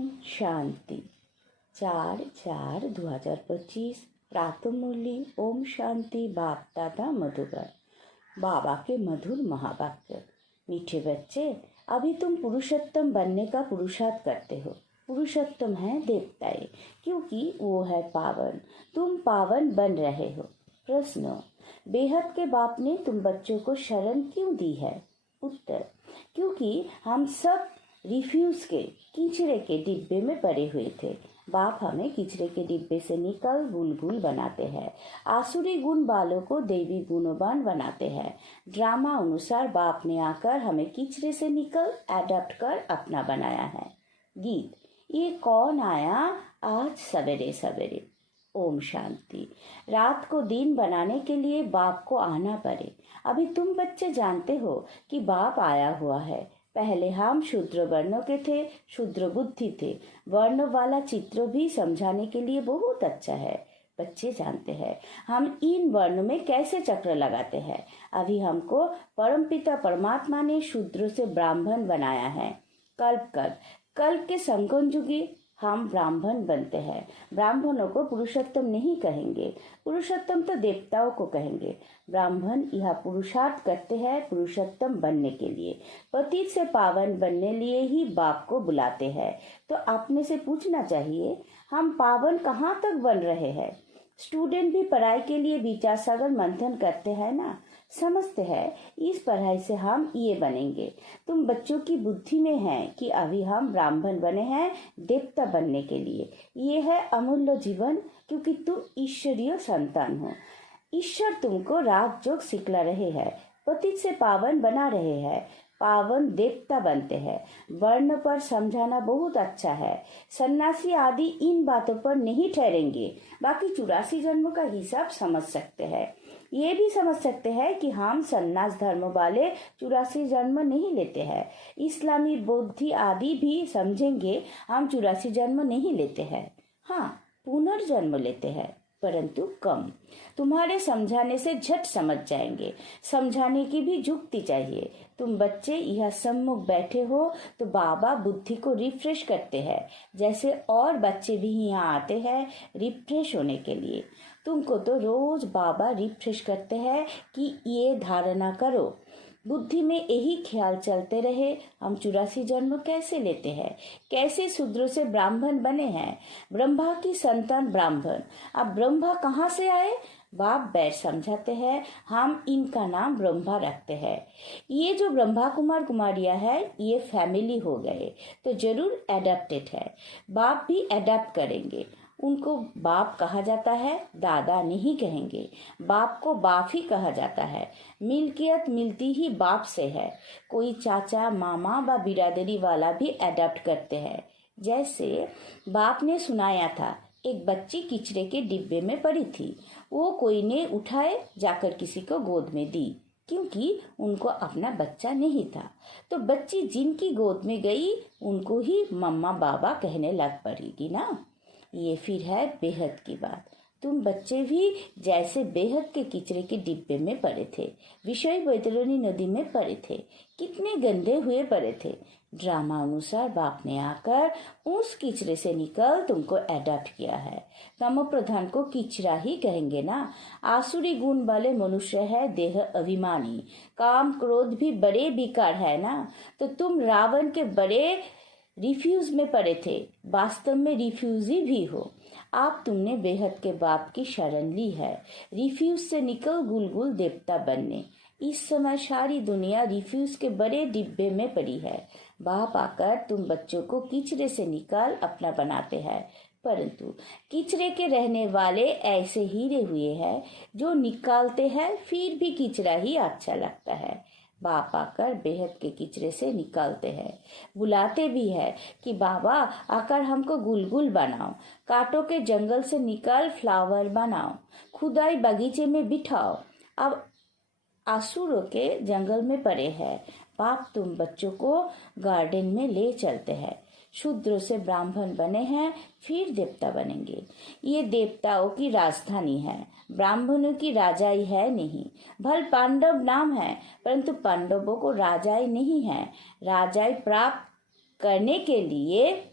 ओम शांति 4/4/2025 प्रातः मुरली ओम शांति बाप दादा मधुबन। बाबा के मधुर महावाक्य। मीठे बच्चे, अभी तुम पुरुषोत्तम बनने का पुरुषार्थ करते हो। पुरुषोत्तम है देवताएं, क्योंकि वो है पावन। तुम पावन बन रहे हो। प्रश्न, बेहद के बाप ने तुम बच्चों को शरण क्यों दी है? उत्तर, क्योंकि हम सब रिफ्यूज के कीचड़े के डिब्बे में पड़े हुए थे। बाप हमें कीचड़े के डिब्बे से निकल बुलबुल बनाते हैं। आसुरी गुण वालों को देवी गुणवान बनाते हैं। ड्रामा अनुसार बाप ने आकर हमें कीचड़े से निकल एडप्ट कर अपना बनाया है। गीत, ये कौन आया आज सवेरे सवेरे। ओम शांति। रात को दिन बनाने के लिए बाप को आना पड़े। अभी तुम बच्चे जानते हो कि बाप आया हुआ है। पहले हम शूद्र वर्णों के थे, शूद्र बुद्धि थे। वर्ण वाला चित्र भी समझाने के लिए बहुत अच्छा है। बच्चे जानते हैं हम इन वर्ण में कैसे चक्र लगाते हैं। अभी हमको परमपिता परमात्मा ने शूद्र से ब्राह्मण बनाया है। कल्प के संगम युगी हम ब्राह्मण बनते हैं। ब्राह्मणों को पुरुषोत्तम नहीं कहेंगे, पुरुषोत्तम तो देवताओं को कहेंगे। ब्राह्मण यह पुरुषार्थ करते हैं पुरुषोत्तम बनने के लिए। पतित से पावन बनने लिए ही बाप को बुलाते हैं। तो आपने से पूछना चाहिए, हम पावन कहाँ तक बन रहे हैं? स्टूडेंट भी पढ़ाई के लिए विचार सागर मंथन करते हैं ना, समझते हैं इस पढ़ाई से हम ये बनेंगे। तुम बच्चों की बुद्धि में है कि अभी हम ब्राह्मण बने हैं देवता बनने के लिए। ये है अमूल्य जीवन, क्योंकि तुम ईश्वरीय संतान हो। ईश्वर तुमको राजयोग सिखला रहे हैं, पतित से पावन बना रहे हैं, पावन देवता बनते हैं। वर्ण पर समझाना बहुत अच्छा है। सन्यासी आदि इन बातों पर नहीं ठहरेंगे, बाकी 84 जन्मों का हिसाब समझ सकते हैं। ये भी समझ सकते हैं कि हम सन्यास धर्म वाले 84 जन्म नहीं लेते हैं। इस्लामी बौद्ध आदि भी समझेंगे हम 84 जन्म नहीं लेते हैं। हाँ, पुनर्जन्म लेते हैं, परंतु कम। तुम्हारे समझाने से झट समझ जाएंगे। समझाने की भी जुक्ति चाहिए। तुम बच्चे यह सम्मुख बैठे हो तो बाबा बुद्धि को रिफ्रेश करते हैं, जैसे और बच्चे भी यहाँ आते हैं रिफ्रेश होने के लिए। तुमको तो रोज बाबा रिफ्रेश करते हैं कि ये धारणा करो। बुद्धि में यही ख्याल चलते रहे, हम 84 जन्म कैसे लेते हैं, कैसे शूद्र से ब्राह्मण बने हैं। ब्रह्मा की संतान ब्राह्मण। अब ब्रह्मा कहाँ से आए? बाप बैठ समझाते हैं, हम इनका नाम ब्रह्मा रखते हैं। ये जो ब्रह्मा कुमार कुमारियां है, ये फैमिली हो गए तो जरूर एडेप्टेड है। बाप भी एडेप्ट करेंगे। उनको बाप कहा जाता है, दादा नहीं कहेंगे। बाप को बाप ही कहा जाता है। मिल्कियत मिलती ही बाप से है। कोई चाचा मामा व बिरादरी वाला भी एडॉप्ट करते हैं। जैसे बाप ने सुनाया था, एक बच्ची कीचड़े के डिब्बे में पड़ी थी। वो कोई ने उठाए जाकर किसी को गोद में दी, क्योंकि उनको अपना बच्चा नहीं था। तो बच्ची जिनकी गोद में गई उनको ही मम्मा बाबा कहने लग पड़ेगी ना। ये फिर है बेहद की बात। तुम बच्चे भी जैसे बेहद के कीचड़े के डिब्बे में पड़े थे, विषय वैतरणी नदी में पड़े थे, कितने गंदे हुए पड़े थे। ड्रामा अनुसार बाप ने आकर उस कीचड़े से निकल तुमको एडॉप्ट किया है। तमो प्रधान को कीचड़ा ही कहेंगे ना। आसुरी गुण वाले मनुष्य है देह अभिमानी, काम क्रोध भी बड़े विकार है ना। तो तुम रावण के बड़े रिफ्यूज में पड़े थे, वास्तव में रिफ्यूजी भी हो। आप तुमने बेहद के बाप की शरण ली है, रिफ्यूज से निकल गुलगुल देवता बनने। इस समय सारी दुनिया रिफ्यूज के बड़े डिब्बे में पड़ी है। बाप आकर तुम बच्चों को कीचड़े से निकाल अपना बनाते हैं, परंतु कीचड़े के रहने वाले ऐसे हीरे हुए हैं जो निकालते हैं फिर भी कीचड़ा ही अच्छा लगता है। बाप आकर बेहद के कीचड़े से निकालते हैं, बुलाते भी है कि बाबा आकर हमको गुलगुल बनाओ, कांटों के जंगल से निकाल फ्लावर बनाओ, खुदाई बगीचे में बिठाओ। अब आसुरों के जंगल में पड़े हैं। बाप तुम बच्चों को गार्डन में ले चलते हैं। शूद्र से ब्राह्मण बने हैं, फिर देवता बनेंगे। ये देवताओं की राजधानी है, ब्राह्मणों की राजाई है नहीं। भल पांडव नाम है, परंतु पांडवों को राजाई नहीं है। राजाई प्राप्त करने के लिए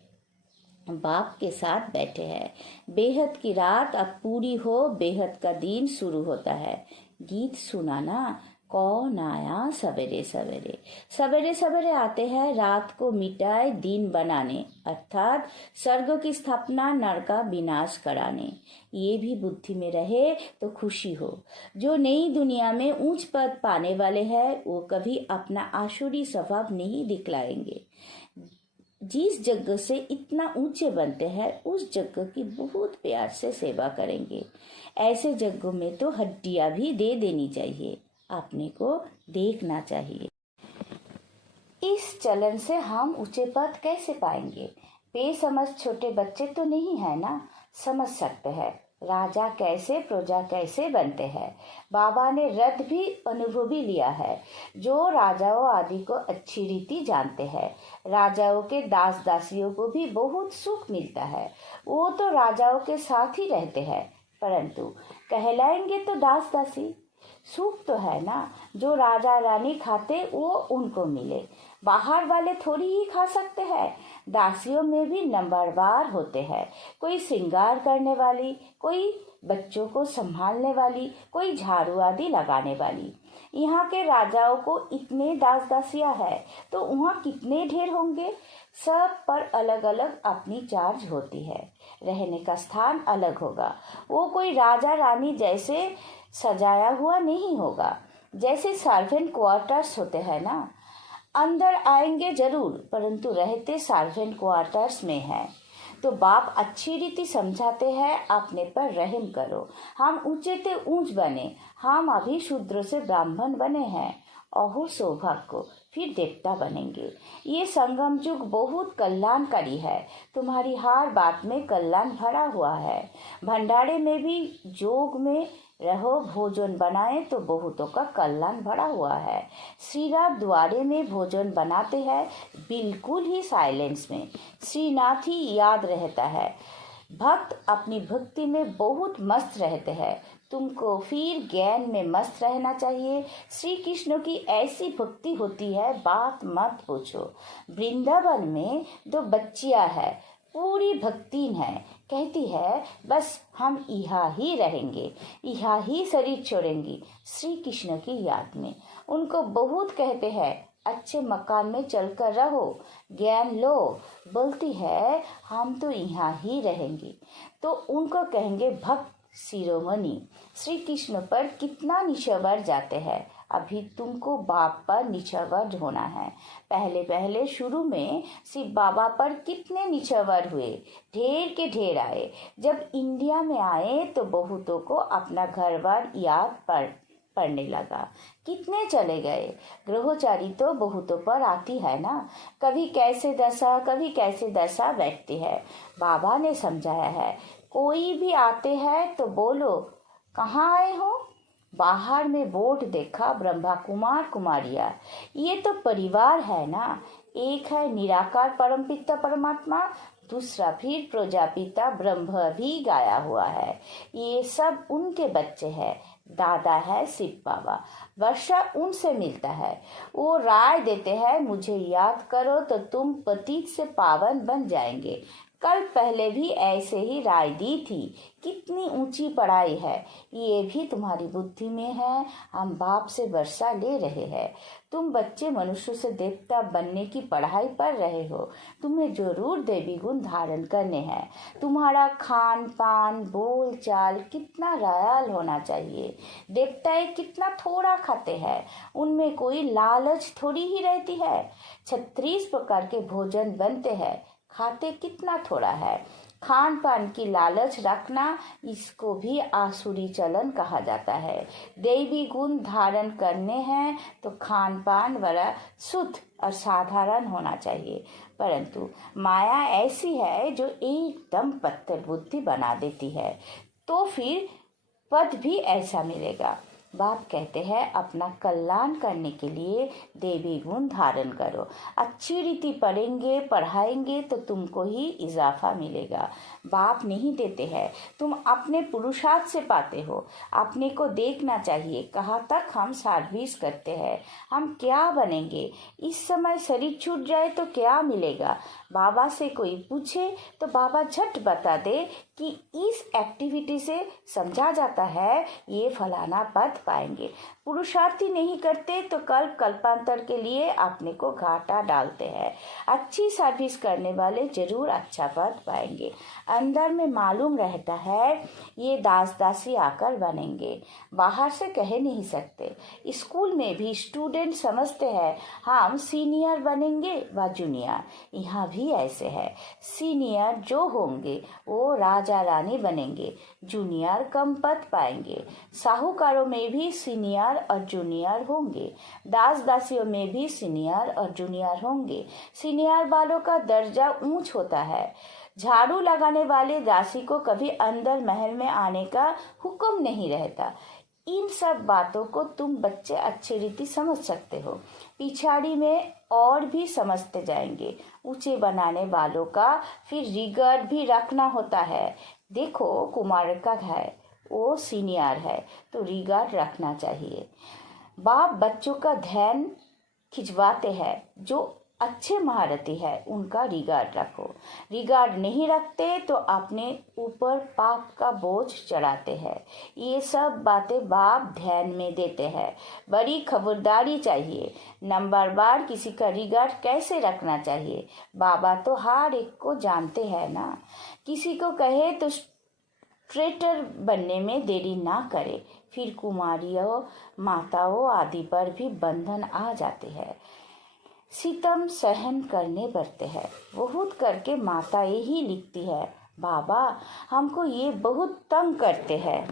बाप के साथ बैठे हैं। बेहद की रात अब पूरी हो, बेहद का दिन शुरू होता है। गीत सुनाना, कौन आया सवेरे सवेरे। सवेरे सवेरे आते हैं रात को मिटाए दिन बनाने, अर्थात स्वर्ग की स्थापना, नर का विनाश कराने। ये भी बुद्धि में रहे तो खुशी हो। जो नई दुनिया में ऊंच पद पाने वाले हैं वो कभी अपना आसुरी स्वभाव नहीं दिखलाएंगे। जिस जगह से इतना ऊंचे बनते हैं उस जगह की बहुत प्यार से सेवा करेंगे। ऐसे जगहों में तो हड्डियां भी दे देनी चाहिए। अपने को देखना चाहिए। इस चलन से हम ऊंचे पद कैसे पाएंगे? बेसमझ छोटे बच्चे तो नहीं है ना, समझ सकते हैं राजा कैसे प्रजा कैसे बनते हैं। बाबा ने रथ भी अनुभवी लिया है। जो राजाओं आदि को अच्छी रीति जानते हैं, राजाओं के दास दासियों को भी बहुत सुख मिलता है। वो तो राजाओं के साथ ही रहते हैं, परंतु कहलाएंगे तो दास दासी। सुख तो है ना, जो राजा रानी खाते वो उनको मिले। बाहर वाले थोड़ी ही खा सकते हैं। दासियों में भी नंबरवार होते हैं। कोई श्रृंगार करने वाली, कोई बच्चों को संभालने वाली, कोई झाड़ू आदि लगाने वाली। यहाँ के राजाओं को इतने दास दासियां है तो वहाँ कितने ढेर होंगे। सब पर अलग अलग अपनी चार्ज होती है। रहने का स्थान अलग होगा। वो कोई राजा रानी जैसे सजाया हुआ नहीं होगा। जैसे सर्वेंट क्वार्टर्स होते हैं ना, अंदर आएंगे जरूर परंतु रहते सर्वेंट क्वार्टर्स में है। तो बाप अच्छी रीति समझाते हैं, अपने पर रहम करो। हम ऊंचे ते ऊंच बने, हम अभी शूद्र से ब्राह्मण बने हैं। अहो सौभाग्य को, फिर देवता बनेंगे। ये संगम युग बहुत कल्याणकारी है। तुम्हारी हर बात में कल्याण भरा हुआ है। भंडारे में भी जोग में रहो, भोजन बनाए तो बहुतों का कल्याण भरा हुआ है। श्रीनाथ द्वारे में भोजन बनाते हैं, बिल्कुल ही साइलेंस में। श्रीनाथ ही याद रहता है। भक्त अपनी भक्ति में बहुत मस्त रहते हैं। तुमको फिर ज्ञान में मस्त रहना चाहिए। श्री कृष्ण की ऐसी भक्ति होती है, बात मत पूछो। वृंदावन में 2 बच्चियां है, पूरी भक्तिन है। कहती है बस हम यहाँ ही रहेंगे, यहाँ ही शरीर छोड़ेंगी श्री कृष्ण की याद में। उनको बहुत कहते हैं अच्छे मकान में चलकर रहो, ज्ञान लो। बोलती है हम तो यहाँ ही रहेंगी। तो उनको कहेंगे भक्त शिरोमणि। श्री कृष्ण पर कितना निछावर जाते हैं। अभी तुमको बाप पर निछावर होना है। पहले पहले शुरू में शिव बाबा पर कितने निछावर हुए, ढेर के ढेर आए। जब इंडिया में आए तो बहुतों को अपना घर बार याद पड़ने लगा। कितने चले गए। ग्रहोचारी तो बहुतों पर आती है ना, कभी कैसे दशा बैठती है। बाबा ने समझाया है, कोई भी आते हैं तो बोलो कहाँ आए हो। बाहर में बोर्ड देखा ब्रह्मा कुमार कुमारिया, ये तो परिवार है ना। एक है निराकार परमपिता परमात्मा, दूसरा फिर प्रजापिता ब्रह्म भी गाया हुआ है। ये सब उनके बच्चे हैं। दादा है शिव बाबा, वर्षा उनसे मिलता है। वो राय देते हैं मुझे याद करो तो तुम पतित से पावन बन जाएंगे। कल पहले भी ऐसे ही राय दी थी। कितनी ऊंची पढ़ाई है, ये भी तुम्हारी बुद्धि में है। हम बाप से वर्षा ले रहे हैं। तुम बच्चे मनुष्य से देवता बनने की पढ़ाई पढ़ रहे हो। तुम्हें जरूर देवी गुण धारण करने हैं। तुम्हारा खान पान बोल चाल कितना रॉयल होना चाहिए। देवताएं कितना थोड़ा खाते हैं, उनमें कोई लालच थोड़ी ही रहती है। 36 प्रकार के भोजन बनते हैं, खाते कितना थोड़ा है। खान पान की लालच रखना, इसको भी आसुरी चलन कहा जाता है। देवी गुण धारण करने हैं तो खान पान बड़ा शुद्ध और साधारण होना चाहिए। परंतु माया ऐसी है जो एकदम पत्थर बुद्धि बना देती है, तो फिर पद भी ऐसा मिलेगा। बाप कहते हैं अपना कल्याण करने के लिए देवी गुण धारण करो। अच्छी रीति पढ़ेंगे पढ़ाएंगे तो तुमको ही इजाफा मिलेगा। बाप नहीं देते हैं, तुम अपने पुरुषार्थ से पाते हो। अपने को देखना चाहिए, कहाँ तक हम सर्विस करते हैं, हम क्या बनेंगे। इस समय शरीर छूट जाए तो क्या मिलेगा। बाबा से कोई पूछे तो बाबा झट बता दे कि इस एक्टिविटी से समझा जाता है ये फलाना पद पाएंगे। पुरुषार्थी नहीं करते तो कल्पांतर के लिए अपने को घाटा डालते हैं। अच्छी सर्विस करने वाले जरूर अच्छा पद पाएंगे। अंदर में मालूम रहता है ये दास दासी आकर बनेंगे, बाहर से कह नहीं सकते। स्कूल में भी स्टूडेंट समझते हैं हम सीनियर बनेंगे व जूनियर, यहाँ भी ऐसे है। सीनियर जो होंगे वो राजा रानी बनेंगे, जूनियर कम पद पाएंगे। साहूकारों में भी सीनियर और जूनियर होंगे, दास दासियों में भी सीनियर और जूनियर होंगे। सीनियर वालों का दर्जा ऊंच होता है। झाड़ू लगाने वाले दासी को कभी अंदर महल में आने का हुक्म नहीं रहता। इन सब बातों को तुम बच्चे अच्छी रीति समझ सकते हो, पिछाड़ी में और भी समझते जाएंगे। ऊंचे बनाने वालों का फिर रिगार्ड भी रखना होता है। देखो कुमार का है, वो सीनियर है तो रिगार्ड रखना चाहिए। बाप बच्चों का ध्यान खिंचवाते हैं, जो अच्छे महारथी है उनका रिगार्ड रखो। रिगार्ड नहीं रखते तो अपने ऊपर पाप का बोझ चढ़ाते हैं। ये सब बातें बाप ध्यान में देते हैं। बड़ी खबरदारी चाहिए। नंबर बार किसी का रिगार्ड कैसे रखना चाहिए, बाबा तो हर एक को जानते हैं ना। किसी को कहे तो ट्रेटर बनने में देरी ना करे, फिर कुमारियों माताओं आदि पर भी बंधन आ जाते हैं। सितम सहन करने पड़ते हैं। बहुत करके माताएं ही लिखती है, बाबा हमको ये बहुत तंग करते हैं,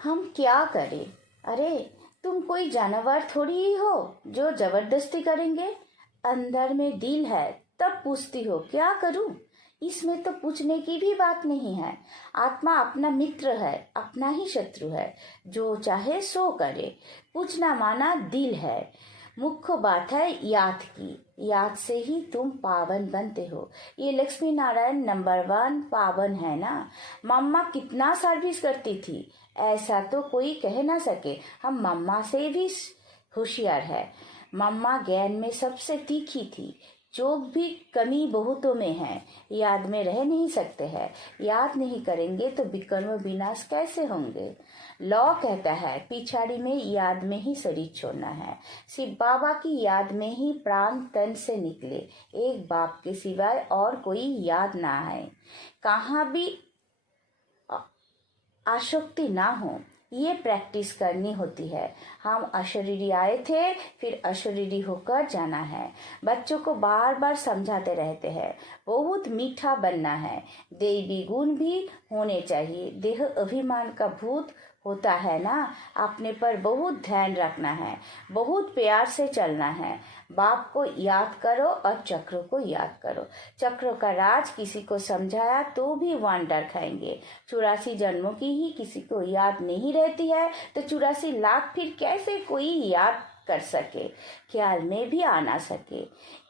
हम क्या करें। अरे तुम कोई जानवर थोड़ी ही हो जो जबरदस्ती करेंगे। अंदर में दिल है तब पूछती हो क्या करूं। इसमें तो पूछने की भी बात नहीं है। आत्मा अपना मित्र है, अपना ही शत्रु है। जो चाहे सो करे। पूछना माना दिल है। मुख्य बात है याद की। याद से ही तुम पावन बनते हो। ये लक्ष्मी नारायण नंबर 1 पावन है ना। मम्मा कितना सर्विस करती थी, ऐसा तो कोई कह ना सके। हम मम्मा से भी होशियार है। मम्मा ज्ञान में सबसे तीखी थी। जोग भी कमी बहुतों में है, याद में रह नहीं सकते हैं। याद नहीं करेंगे तो विकर्म विनाश कैसे होंगे। लॉ कहता है पिछाड़ी में याद में ही शरीर छोड़ना है। सिर्फ बाबा की याद में ही प्राण तन से निकले, एक बाप के सिवाय और कोई याद ना है। कहाँ भी आसक्ति ना हो, ये प्रैक्टिस करनी होती है। हम अशरीरी आए थे, फिर अशरीरी होकर जाना है। बच्चों को बार बार समझाते रहते हैं बहुत मीठा बनना है। दैवी गुण भी होने चाहिए। देह अभिमान का भूत होता है ना, अपने पर बहुत ध्यान रखना है, बहुत प्यार से चलना है। बाप को याद करो और चक्रों को याद करो। चक्रों का राज किसी को समझाया तो भी वंडर खाएंगे। 84 जन्मों की ही किसी को याद नहीं रहती है तो 84 लाख फिर कैसे कोई याद कर सके, ख्याल में भी आना सके।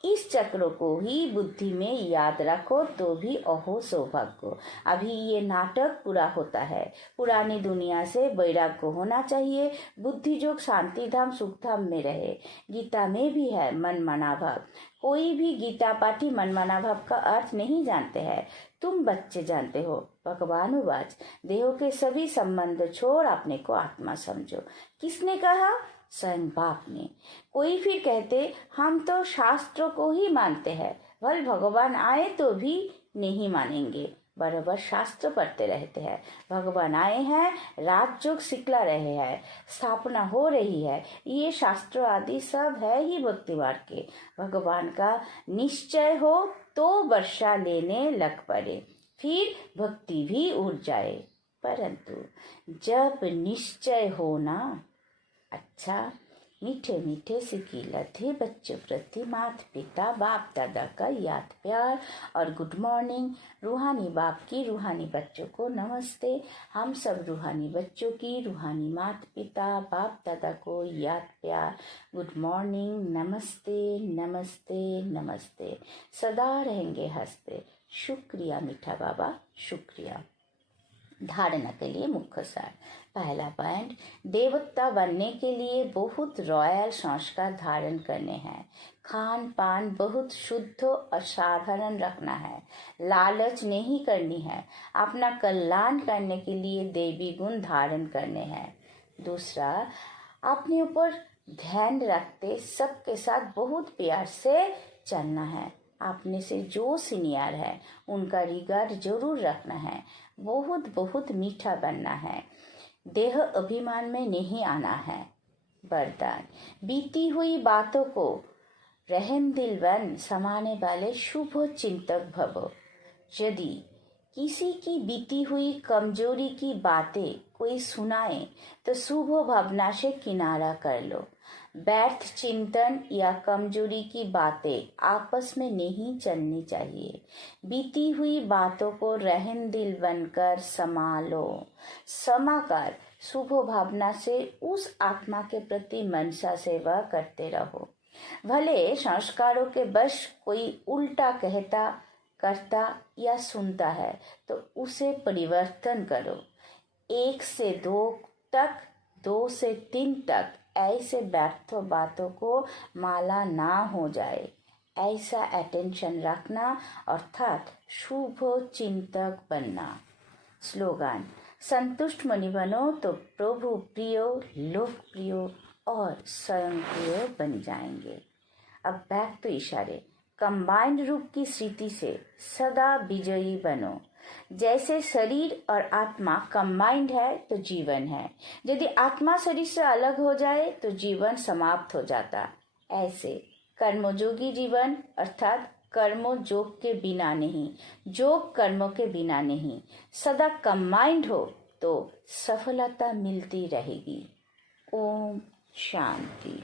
इस चक्र को ही बुद्धि में याद रखो तो भी अहो सौभाग्य। अभी ये नाटक पूरा होता है। पुरानी दुनिया से वैराग्य होना चाहिए। बुद्धि जो शांति धाम सुख धाम में रहे। गीता में भी है मन मना भाव। कोई भी गीता पाठी मन मना भाव का अर्थ नहीं जानते हैं। तुम बच्चे जानते हो। भगवानुवाच देहों के सभी संबंध छोड़ अपने को आत्मा समझो। किसने कहा? स्वयं बाप ने। कोई फिर कहते हम तो शास्त्रों को ही मानते हैं, भल भगवान आए तो भी नहीं मानेंगे। बराबर शास्त्र पढ़ते रहते हैं। भगवान आए हैं, राजयोग सिखला रहे हैं, स्थापना हो रही है। ये शास्त्र आदि सब है ही भक्ति मार्ग के। भगवान का निश्चय हो तो वर्षा लेने लग पड़े, फिर भक्ति भी उड़ जाए। परंतु जब निश्चय हो ना, अच्छा मीठे मीठे सिकी लथे बच्चों प्रति माता पिता बाप दादा का याद प्यार और गुड मॉर्निंग। रूहानी बाप की रूहानी बच्चों को नमस्ते। हम सब रूहानी बच्चों की रूहानी माता पिता बाप दादा को याद प्यार, गुड मॉर्निंग, नमस्ते नमस्ते नमस्ते। सदा रहेंगे हंसते। शुक्रिया मीठा बाबा, शुक्रिया। धारणा के लिए मुख्य सार। पहला पॉइंट, देवता बनने के लिए बहुत रॉयल संस्कार धारण करने हैं। खान पान बहुत शुद्ध और साधारण रखना है। लालच नहीं करनी है। अपना कल्याण करने के लिए देवी गुण धारण करने हैं। दूसरा, अपने ऊपर ध्यान रखते सबके साथ बहुत प्यार से चलना है। अपने से जो सीनियर है उनका रिगार्ड जरूर रखना है। बहुत बहुत मीठा बनना है। देह अभिमान में नहीं आना है। वरदान, बीती हुई बातों को रहम दिल बन समाने वाले शुभ चिंतक भव। यदि किसी की बीती हुई कमजोरी की बातें कोई सुनाए तो शुभ भावना से किनारा कर लो। व्यर्थ चिंतन या कमजोरी की बातें आपस में नहीं चलनी चाहिए। बीती हुई बातों को रहम दिल बनकर संभालो। समाकर शुभ भावना से उस आत्मा के प्रति मनसा सेवा करते रहो। भले संस्कारों के वश कोई उल्टा कहता, करता या सुनता है तो उसे परिवर्तन करो। 1 से 2 तक, 2 से 3 तक ऐसे व्यर्थ बातों को माला ना हो जाए, ऐसा अटेंशन रखना अर्थात शुभ चिंतक बनना। स्लोगन, संतुष्ट मणि बनो तो प्रभु प्रिय, लोकप्रिय और स्वयं प्रिय बन जाएंगे। अब बैक टू इशारे। कंबाइंड रूप की स्थिति से सदा विजयी बनो। जैसे शरीर और आत्मा कंबाइंड है तो जीवन है। यदि आत्मा शरीर से अलग हो जाए तो जीवन समाप्त हो जाता। ऐसे कर्मयोगी जीवन अर्थात कर्मों योग के बिना नहीं, योग कर्मों के बिना नहीं, सदा कंबाइंड हो तो सफलता मिलती रहेगी। ओम शांति।